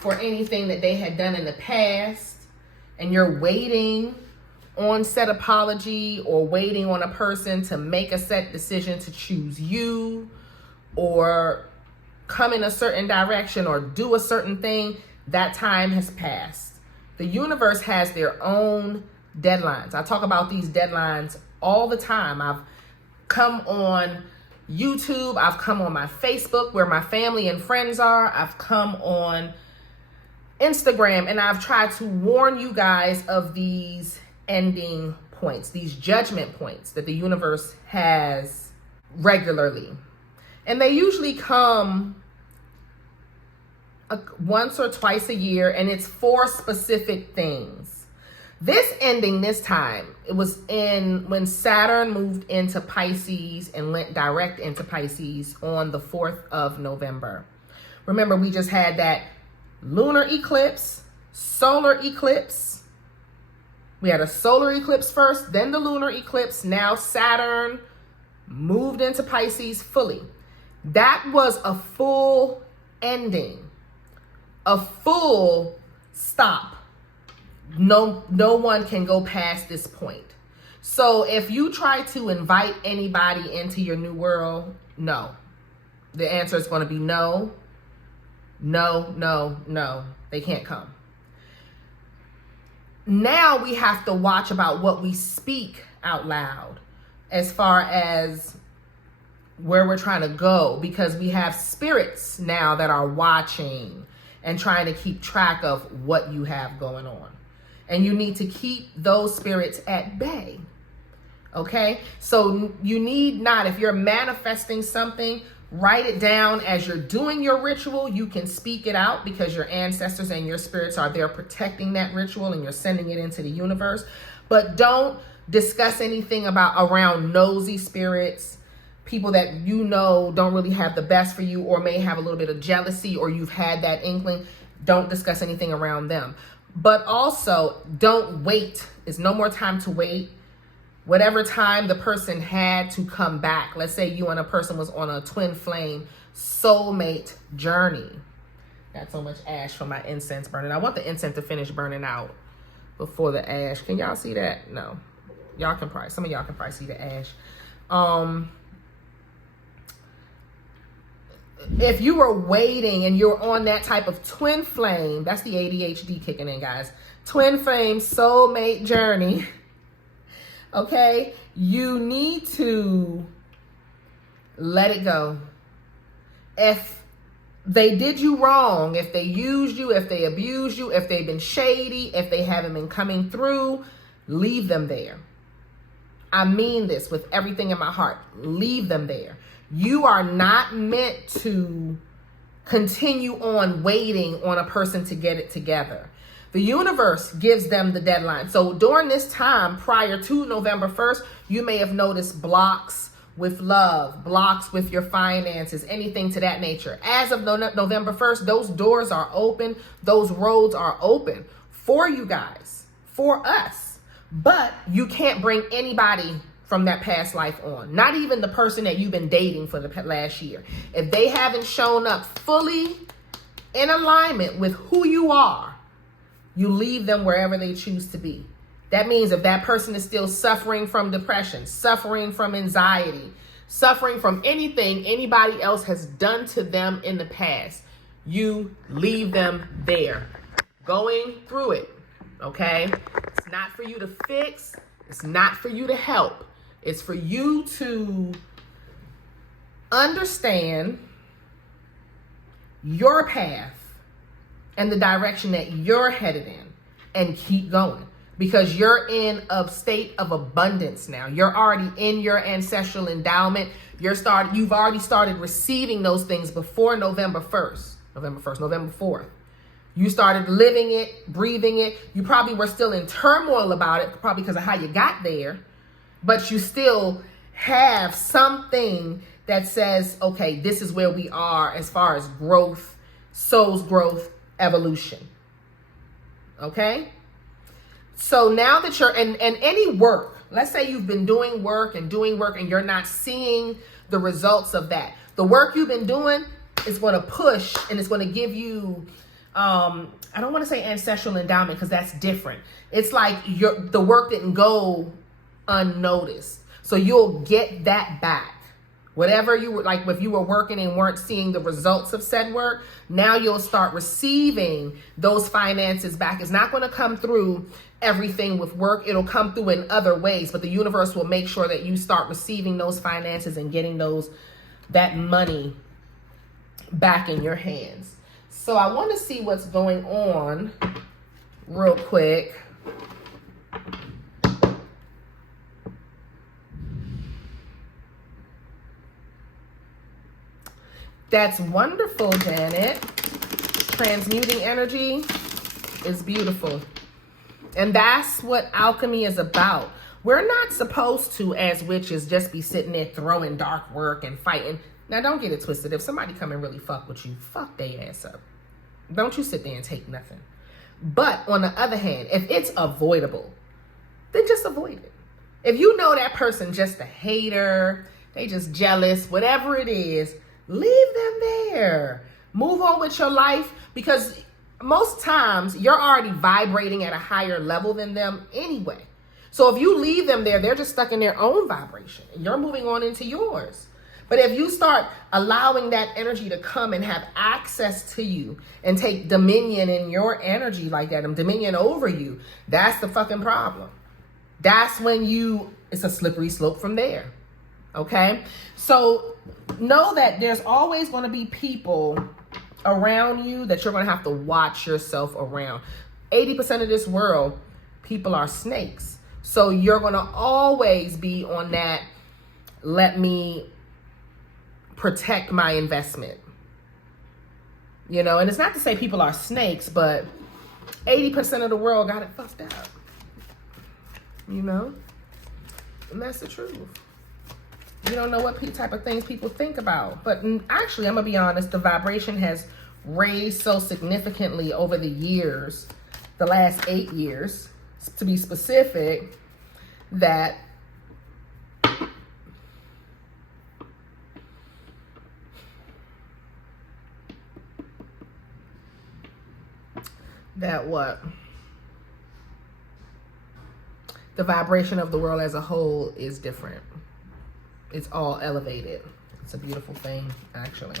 for anything that they had done in the past, and you're waiting on said apology or waiting on a person to make a set decision to choose you or come in a certain direction or do a certain thing, that time has passed. The universe has their own deadlines. I talk about these deadlines all the time. I've come on YouTube, I've come on my Facebook where my family and friends are, I've come on Instagram, and I've tried to warn you guys of these ending points, these judgment points that the universe has regularly. And they usually come once or twice a year, and it's for specific things. This ending this time, it was when Saturn moved into Pisces and went direct into Pisces on the 4th of November. Remember, we just had that lunar eclipse, solar eclipse. We had a solar eclipse first, then the lunar eclipse. Now Saturn moved into Pisces fully. That was a full ending, a full stop. No one can go past this point. So if you try to invite anybody into your new world, no. The answer is going to be no, no, no, no. They can't come. Now we have to watch about what we speak out loud as far as where we're trying to go, because we have spirits now that are watching and trying to keep track of what you have going on. And you need to keep those spirits at bay. Okay? So you need not, if you're manifesting something, write it down as you're doing your ritual. You can speak it out because your ancestors and your spirits are there protecting that ritual and you're sending it into the universe. But don't discuss anything around nosy spirits, people that you know don't really have the best for you or may have a little bit of jealousy or you've had that inkling. Don't discuss anything around them. But also, don't wait. There's no more time to wait. Whatever time the person had to come back. Let's say you and a person was on a twin flame soulmate journey. Got so much ash from my incense burning. I want the incense to finish burning out before the ash. Can y'all see that? No. Some of y'all can probably see the ash. If you were waiting and you're on that type of twin flame, that's the ADHD kicking in, guys. Twin flame soulmate journey. Okay? You need to let it go. If they did you wrong, if they used you, if they abused you, if they've been shady, if they haven't been coming through, leave them there. I mean this with everything in my heart. Leave them there. You are not meant to continue on waiting on a person to get it together. The universe gives them the deadline. So during this time, prior to November 1st, you may have noticed blocks with love, blocks with your finances, anything to that nature. As of November 1st, those doors are open. Those roads are open for you guys, for us. But you can't bring anybody from that past life on. Not even the person that you've been dating for the last year. If they haven't shown up fully in alignment with who you are, you leave them wherever they choose to be. That means if that person is still suffering from depression, suffering from anxiety, suffering from anything anybody else has done to them in the past, you leave them there, going through it, okay? It's not for you to fix. It's not for you to help. It's for you to understand your path and the direction that you're headed in and keep going, because you're in a state of abundance now. You're already in your ancestral endowment. You've already started receiving those things before November 4th. You started living it, breathing it. You probably were still in turmoil about it, probably because of how you got there. But you still have something that says, okay, this is where we are as far as growth, soul's growth, evolution. Okay? So now that you're, and any work, let's say you've been doing work and you're not seeing the results of that. The work you've been doing is going to push and it's going to give you I don't want to say ancestral endowment because that's different. It's like the work didn't go unnoticed. So you'll get that back. Whatever you were, like if you were working and weren't seeing the results of said work, now you'll start receiving those finances back. It's not going to come through everything with work. It'll come through in other ways, but the universe will make sure that you start receiving those finances and getting that money back in your hands. So I want to see what's going on real quick. That's wonderful, Janet. Transmuting energy is beautiful. And that's what alchemy is about. We're not supposed to, as witches, just be sitting there throwing dark work and fighting. Now, don't get it twisted. If somebody come and really fuck with you, fuck their ass up. Don't you sit there and take nothing. But on the other hand, if it's avoidable, then just avoid it. If you know that person just a hater, they just jealous, whatever it is, leave them there. Move on with your life, because most times you're already vibrating at a higher level than them anyway. So if you leave them there, they're just stuck in their own vibration and you're moving on into yours. But if you start allowing that energy to come and have access to you and take dominion in your energy like that, and dominion over you, that's the fucking problem. That's when it's a slippery slope from there. Okay? So know that there's always going to be people around you that you're going to have to watch yourself around. 80% of this world, people are snakes. So you're going to always be on that, let me protect my investment. You know, and it's not to say people are snakes, but 80% of the world got it fucked up. You know? And that's the truth. You don't know what type of things people think about. But actually, I'm going to be honest, the vibration has raised so significantly over the years, the last 8 years, to be specific, that the vibration of the world as a whole is different. It's all elevated. It's a beautiful thing, actually.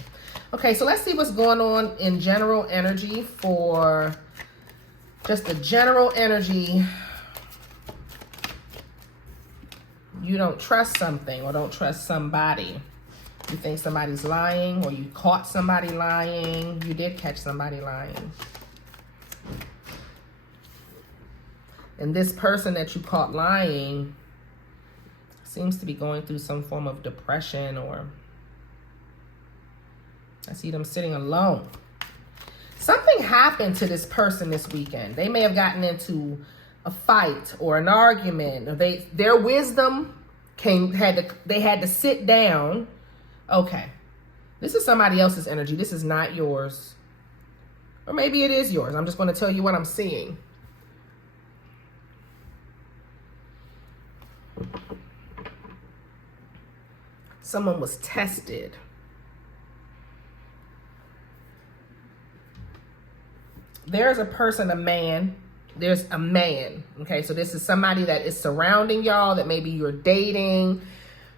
Okay, so let's see what's going on in general energy for just the general energy. You don't trust something or don't trust somebody. You think somebody's lying, or you caught somebody lying. You did catch somebody lying. And this person that you caught lying seems to be going through some form of depression, or I see them sitting alone. Something happened to this person this weekend. They may have gotten into a fight or an argument, or their wisdom they had to sit down. Okay, this is somebody else's energy. This is not yours. Or maybe it is yours. I'm just going to tell you what I'm seeing. Someone was tested. There's a person, a man. There's a man. Okay, so this is somebody that is surrounding y'all, that maybe you're dating,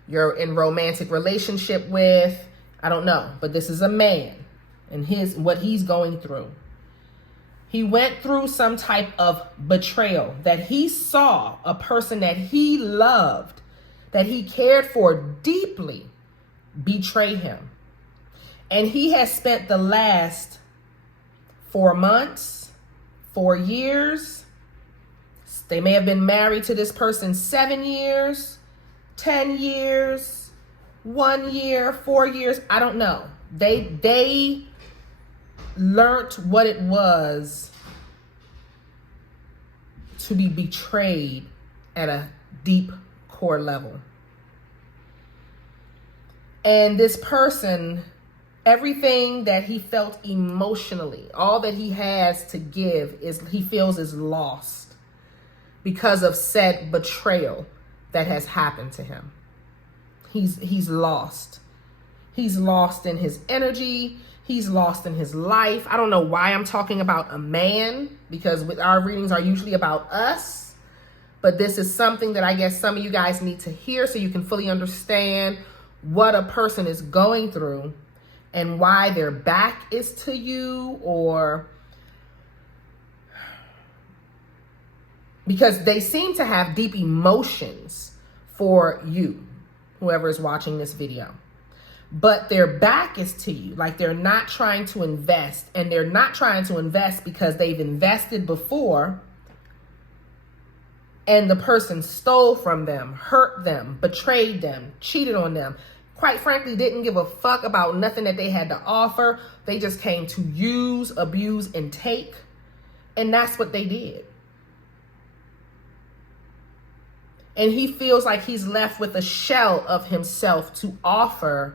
you're in romantic relationship with. I don't know, but this is a man and what he's going through. He went through some type of betrayal, that he saw a person that he loved, that he cared for deeply, betray him. And he has spent the last 4 months, 4 years. They may have been married to this person 7 years, 10 years, 1 year, 4 years. I don't know. They learned what it was to be betrayed at a deep core level. And this person, everything that he felt emotionally, all that he has to give, he feels is lost because of said betrayal that has happened to him. He's lost. He's lost in his energy. He's lost in his life. I don't know why I'm talking about a man, because our readings are usually about us. But this is something that I guess some of you guys need to hear so you can fully understand what a person is going through and why their back is to you, or because they seem to have deep emotions for you, whoever is watching this video. But their back is to you, like they're not trying to invest, and they're not trying to invest because they've invested before and the person stole from them, hurt them, betrayed them, cheated on them. Quite frankly, didn't give a fuck about nothing that they had to offer. They just came to use, abuse, and take. And that's what they did. And he feels like he's left with a shell of himself to offer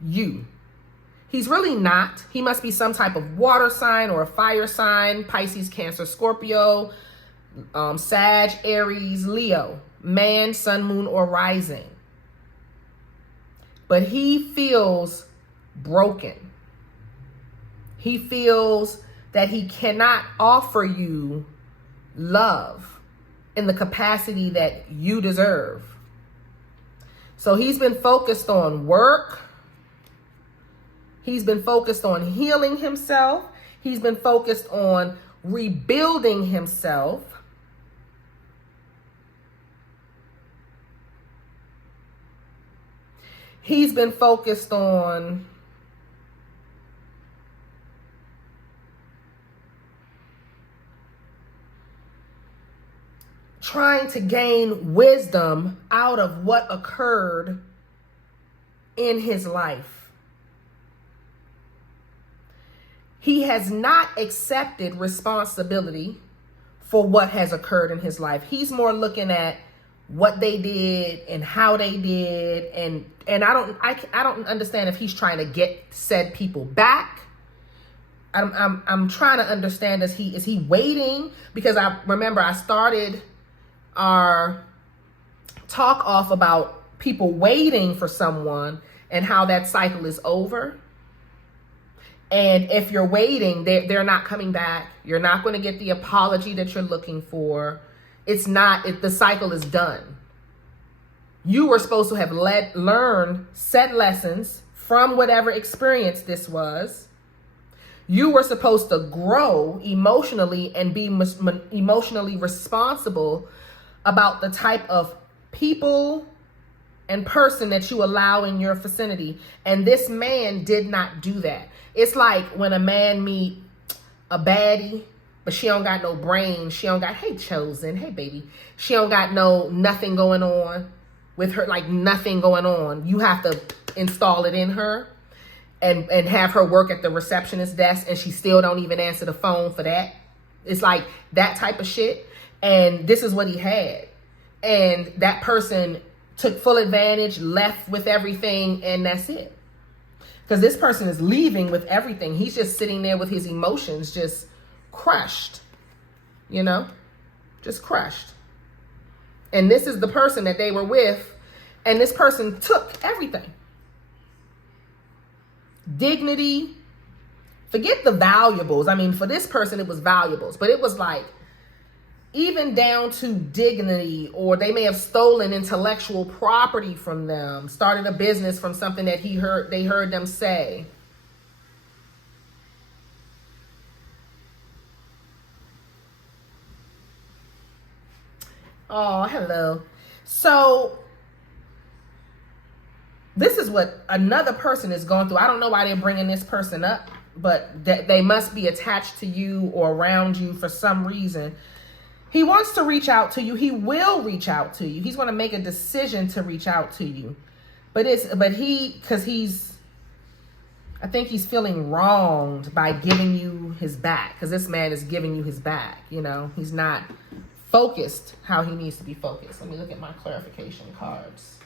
you. He's really not. He must be some type of water sign or a fire sign: Pisces, Cancer, Scorpio, Sag, Aries, Leo, man, sun, moon, or rising. But he feels broken. He feels that he cannot offer you love in the capacity that you deserve. So he's been focused on work. He's been focused on healing himself. He's been focused on rebuilding himself. He's been focused on trying to gain wisdom out of what occurred in his life. He has not accepted responsibility for what has occurred in his life. He's more looking at what they did and how they did, and I don't understand if he's trying to get said people back. I'm trying to understand, is he waiting? Because I remember I started our talk off about people waiting for someone and how that cycle is over. And if you're waiting, they're not coming back. You're not going to get the apology that you're looking for. The cycle is done. You were supposed to have learned set lessons from whatever experience this was. You were supposed to grow emotionally and be emotionally responsible about the type of people and person that you allow in your vicinity. And this man did not do that. It's like when a man meet a baddie, but she don't got no brain. She don't got, hey, chosen, hey, baby. She don't got nothing going on with her, like nothing going on. You have to install it in her and have her work at the receptionist desk, and she still don't even answer the phone for that. It's like that type of shit. And this is what he had. And that person took full advantage, left with everything, and that's it. Because this person is leaving with everything. He's just sitting there with his emotions just crushed, just crushed. And this is the person that they were with, and this person took everything. Dignity, forget the valuables. I mean, for this person, it was valuables, but it was like even down to dignity, or they may have stolen intellectual property from them, started a business from something that they heard them say. Oh, hello. So this is what another person is going through. I don't know why they're bringing this person up, but they must be attached to you or around you for some reason. He wants to reach out to you. He will reach out to you. He's going to make a decision to reach out to you. I think he's feeling wronged by giving you his back, because this man is giving you his back. He's not focused how he needs to be focused. Let me look at my clarification cards.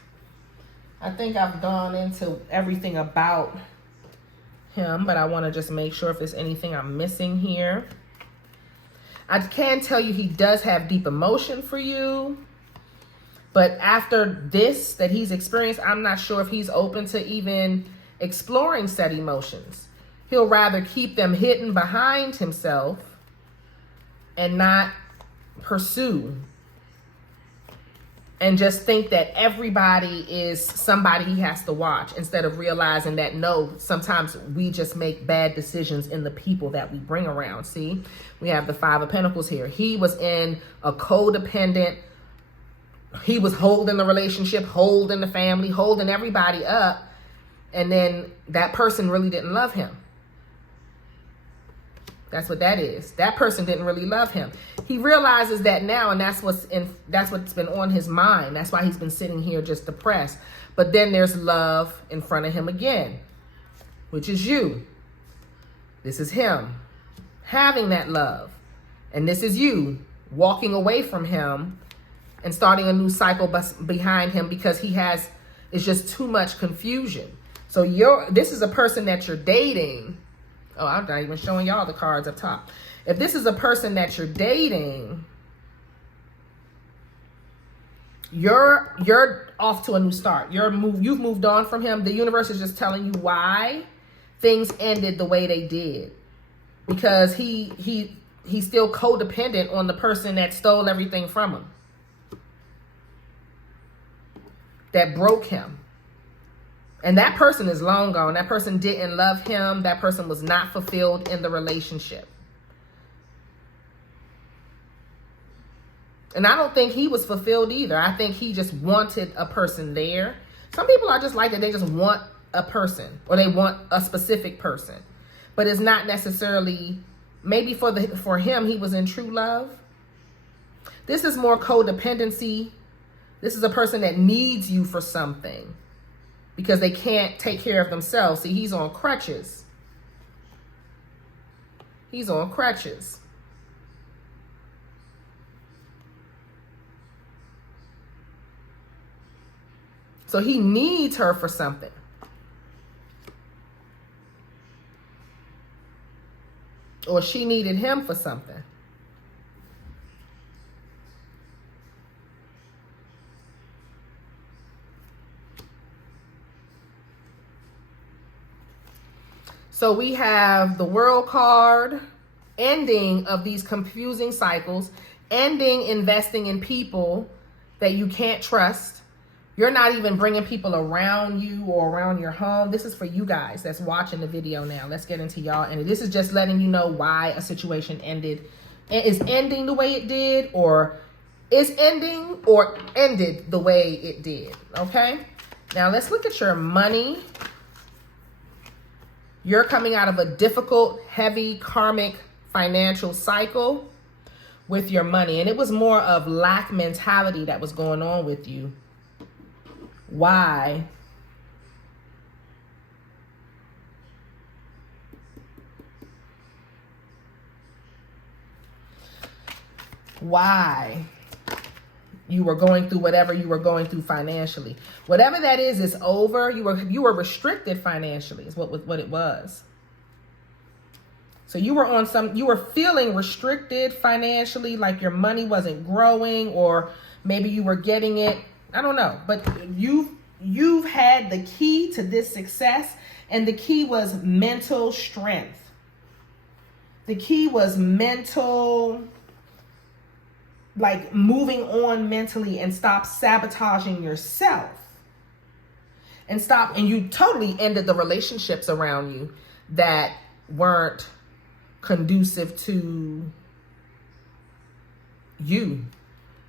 I think I've gone into everything about him, but I want to just make sure if there's anything I'm missing here. I can tell you he does have deep emotion for you, but after this that he's experienced, I'm not sure if he's open to even exploring said emotions. He'll rather keep them hidden behind himself and not pursue, and just think that everybody is somebody he has to watch, instead of realizing that no, sometimes we just make bad decisions in the people that we bring around. See, we have the Five of Pentacles here. He was in a codependent, he was holding the relationship, holding the family, holding everybody up, and then that person really didn't love him. That's what that is. That person didn't really love him. He realizes that now, and that's what's been on his mind. That's why he's been sitting here just depressed. But then there's love in front of him again, which is you. This is him having that love. And this is you walking away from him and starting a new cycle behind him, because it's just too much confusion. So this is a person that you're dating. Oh, I'm not even showing y'all the cards up top. If this is a person that you're dating, you're off to a new start. You've moved on from him. The universe is just telling you why things ended the way they did, because he's still codependent on the person that stole everything from him, that broke him. And that person is long gone. That person didn't love him. That person was not fulfilled in the relationship. And I don't think he was fulfilled either. I think he just wanted a person there. Some people are just like that. They just want a person, or they want a specific person. But it's not necessarily, maybe for him, he was in true love. This is more codependency. This is a person that needs you for something, because they can't take care of themselves. See, he's on crutches. He's on crutches. So he needs her for something. Or she needed him for something. So we have the World card, ending of these confusing cycles, ending investing in people that you can't trust. You're not even bringing people around you or around your home. This is for you guys that's watching the video now. Let's get into y'all. And this is just letting you know why a situation is ending the way it did, or is ending or ended the way it did. Okay? Now let's look at your money. You're coming out of a difficult, heavy, karmic financial cycle with your money. And it was more of lack mentality that was going on with you. Why? Why you were going through whatever you were going through financially. Whatever that is over. You were restricted financially is what it was. So you were feeling restricted financially, like your money wasn't growing, or maybe you were getting it. I don't know, but you've had the key to this success, and the key was mental strength. The key was mental, like moving on mentally, and stop sabotaging yourself. And you totally ended the relationships around you that weren't conducive to you,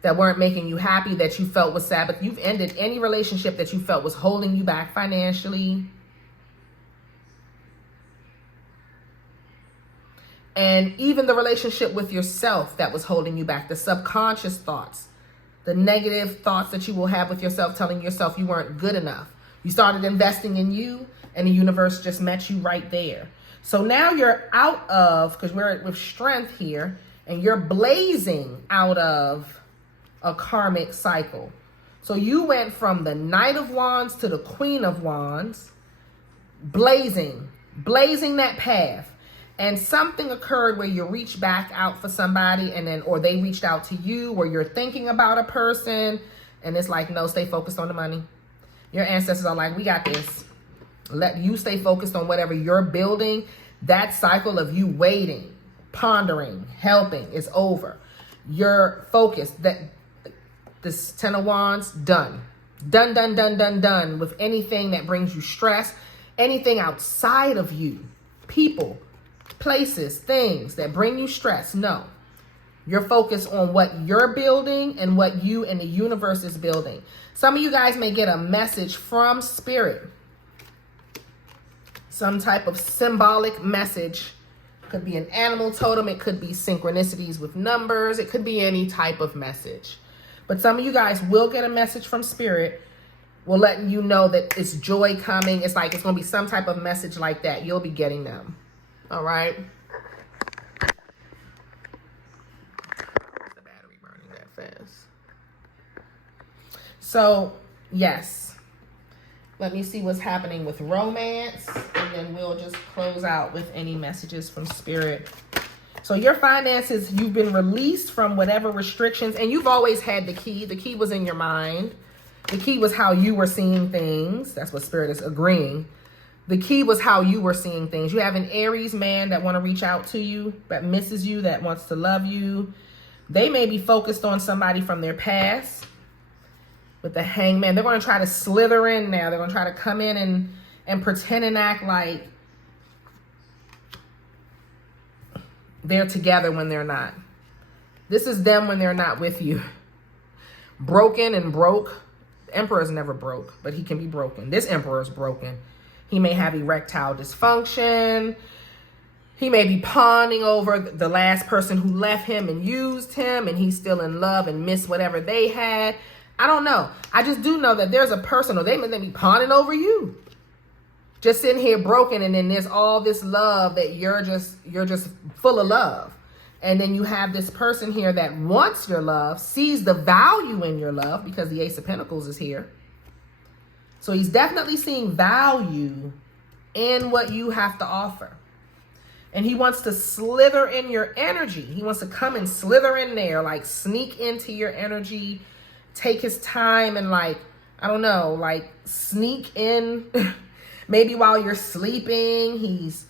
that weren't making you happy, that you felt was You've ended any relationship that you felt was holding you back financially. And even the relationship with yourself that was holding you back, the subconscious thoughts, the negative thoughts that you will have with yourself, telling yourself you weren't good enough. You started investing in you, and the universe just met you right there. So now you're out of, because we're with strength here, and you're blazing out of a karmic cycle. So you went from the Knight of Wands to the Queen of Wands, blazing that path. And something occurred where you reached back out for somebody, or they reached out to you, or you're thinking about a person, and it's like, no, stay focused on the money. Your ancestors are like, we got this. Let you stay focused on whatever you're building. That cycle of you waiting, pondering, helping is over. Your focus, that this 10 of Wands, done. Done with anything that brings you stress, anything outside of you, people, places, things that bring you stress. No. You're focused on what you're building and what you and the universe is building. Some of you guys may get a message from spirit. Some type of symbolic message. Could be an animal totem. It could be synchronicities with numbers. It could be any type of message. But some of you guys will get a message from spirit. We're letting you know that it's joy coming. It's like it's going to be some type of message like that. You'll be getting them. All right. Fast. So, yes. Let me see what's happening with romance, and then we'll just close out with any messages from spirit. So your finances, you've been released from whatever restrictions, and you've always had the key. The key was in your mind. The key was how you were seeing things. That's what spirit is agreeing. The key was how you were seeing things. You have an Aries man that want to reach out to you, that misses you, that wants to love you. They may be focused on somebody from their past. With the Hangman, they're going to try to slither in now. They're going to try to come in and pretend and act like they're together when they're not. This is them when they're not with you. Broken and broke. The Emperor's never broke, but he can be broken. This Emperor is broken. He may have erectile dysfunction. He may be pawning over the last person who left him and used him, and he's still in love and miss whatever they had. I don't know. I just do know that there's a person, or they may be pawning over you. Just sitting here broken, and then there's all this love that you're just full of love. And then you have this person here that wants your love, sees the value in your love because the Ace of Pentacles is here. So he's definitely seeing value in what you have to offer. And he wants to slither in your energy. He wants to come and slither in there, like sneak into your energy, take his time and like, I don't know, like sneak in. Maybe while you're sleeping, he's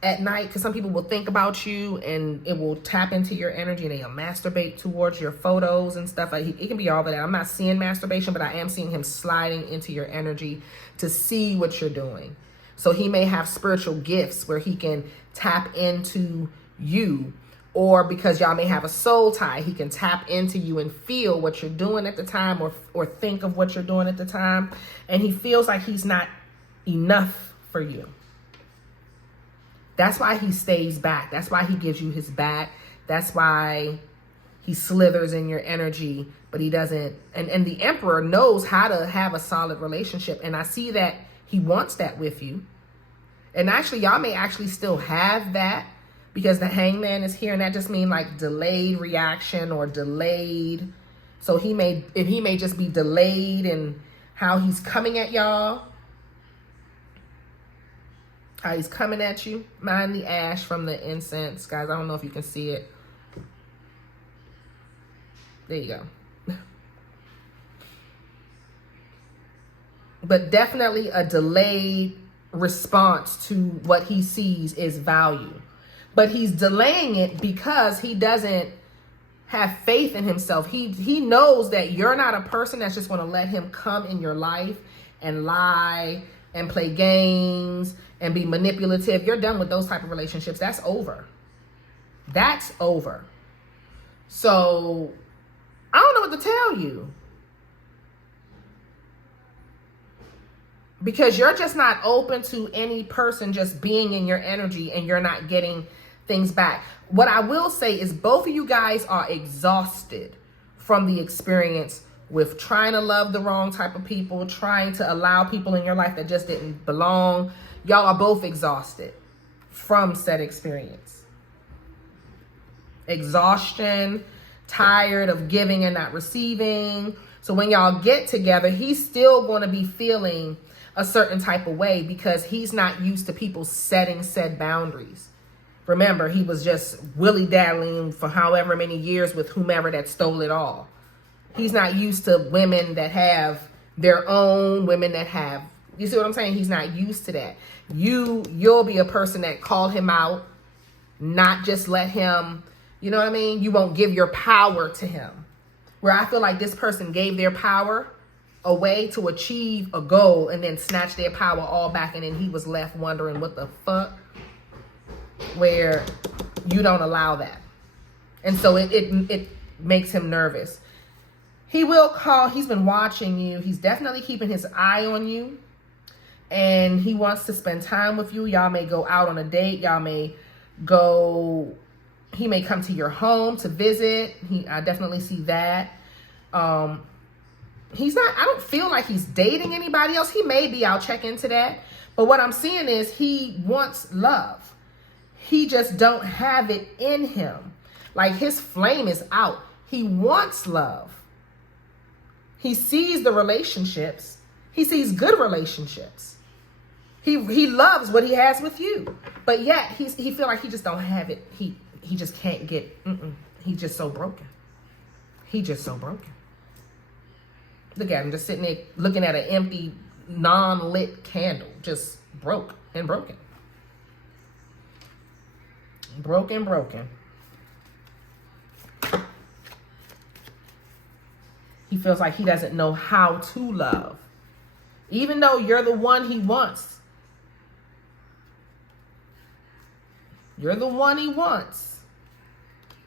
at night, because some people will think about you and it will tap into your energy and they'll masturbate towards your photos and stuff. Like it can be all of that. I'm not seeing masturbation, but I am seeing him sliding into your energy to see what you're doing. So he may have spiritual gifts where he can tap into you, or because y'all may have a soul tie, he can tap into you and feel what you're doing at the time, or think of what you're doing at the time. And he feels like he's not enough for you. That's why he stays back. That's why he gives you his back. That's why he slithers in your energy, but he doesn't. And the Emperor knows how to have a solid relationship. And I see that he wants that with you. And actually, y'all may actually still have that because the Hangman is here. And that just means like delayed reaction or delayed. So he may just be delayed in how he's coming at y'all. How he's coming at you. Mind the ash from the incense. Guys, I don't know if you can see it. There you go. But definitely a delayed response to what he sees is value. But he's delaying it because he doesn't have faith in himself. He knows that you're not a person that's just going to let him come in your life and lie and play games and be manipulative. You're done with those type of relationships. That's over. That's over. So I don't know what to tell you. Because you're just not open to any person just being in your energy and you're not getting things back. What I will say is both of you guys are exhausted from the experience with trying to love the wrong type of people, trying to allow people in your life that just didn't belong. Y'all are both exhausted from said experience. Exhaustion, tired of giving and not receiving. So when y'all get together, he's still going to be feeling a certain type of way because he's not used to people setting said boundaries. Remember, he was just willy-daddling for however many years with whomever that stole it all. He's not used to women that have their own, women that have You see what I'm saying? He's not used to that. You'll be a person that call him out, not just let him, you know what I mean? You won't give your power to him. Where I feel like this person gave their power away to achieve a goal and then snatch their power all back, and then he was left wondering what the fuck, where you don't allow that. And so it makes him nervous. He will call. He's been watching you. He's definitely keeping his eye on you, and he wants to spend time with you. Y'all may go out on a date. Y'all may go, he may come to your home to visit. I definitely see that. He's not, I don't feel like he's dating anybody else. He may be, I'll check into that. But what I'm seeing is he wants love. He just don't have it in him. Like his flame is out. He wants love. He sees the relationships. He sees good relationships. He loves what he has with you. But yet he feel like he just don't have it. He just can't get, he's just so broken. He just so broken. Look at him just sitting there looking at an empty, non-lit candle. Just broke and broken. Broken. He feels like he doesn't know how to love. Even though you're the one he wants. You're the one he wants.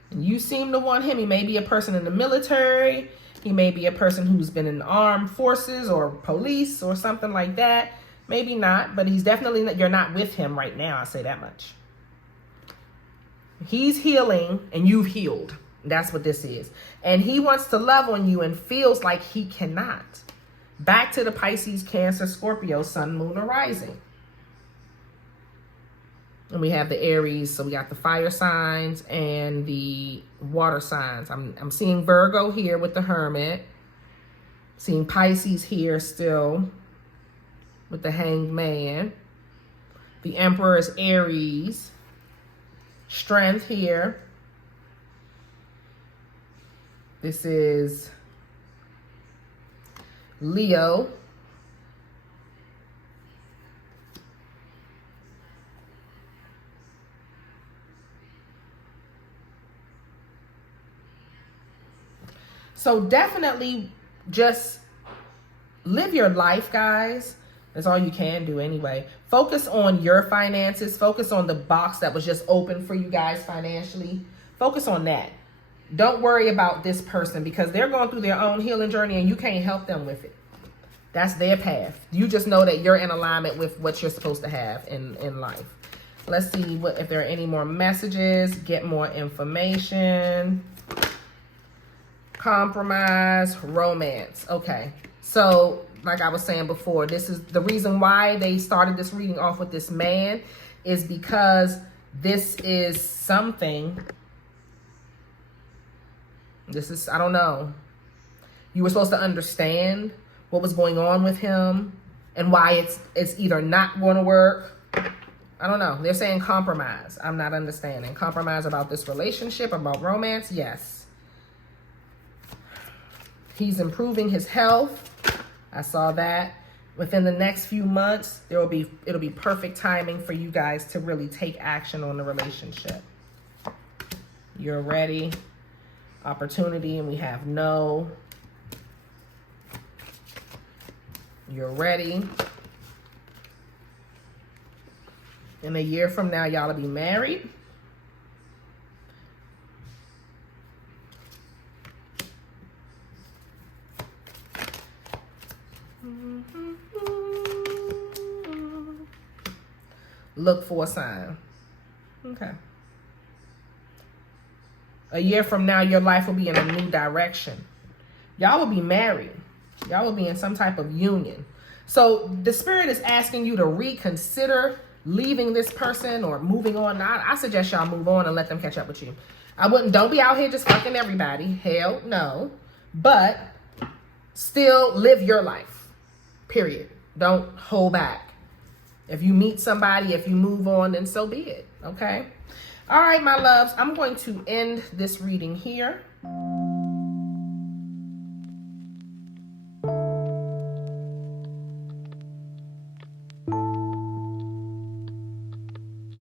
And you seem to want him. He may be a person in the military. He may be a person who's been in the armed forces or police or something like that. Maybe not, but he's definitely not, you're not with him right now. I'll say that much. He's healing and you've healed. That's what this is. And he wants to love on you and feels like he cannot. Back to the Pisces, Cancer, Scorpio, Sun, Moon, or Rising. And we have the Aries, so we got the fire signs and the water signs. I'm seeing Virgo here with the Hermit. Seeing Pisces here still with the Hanged Man. The Emperor is Aries. Strength here. This is Leo. So definitely just live your life, guys. That's all you can do anyway. Focus on your finances. Focus on the box that was just open for you guys financially. Focus on that. Don't worry about this person because they're going through their own healing journey and you can't help them with it. That's their path. You just know that you're in alignment with what you're supposed to have in life. Let's see if there are any more messages. Get more information. Compromise, romance. Okay. So, like I was saying before, this is the reason why they started this reading off with this man is because this is something. This is, I don't know. You were supposed to understand what was going on with him and why it's either not going to work. I don't know. They're saying compromise. I'm not understanding. Compromise about this relationship, about romance. Yes. He's improving his health. I saw that. Within the next few months, it'll be perfect timing for you guys to really take action on the relationship. You're ready. Opportunity, and we have no. You're ready. In a year from now, y'all will be married. Look for a sign. Okay. A year from now, your life will be in a new direction. Y'all will be married. Y'all will be in some type of union. So the spirit is asking you to reconsider leaving this person or moving on. Now, I suggest y'all move on and let them catch up with you. Don't be out here just fucking everybody. Hell no. But still live your life. Period. Don't hold back. If you meet somebody, if you move on, then so be it. Okay? All right, my loves. I'm going to end this reading here.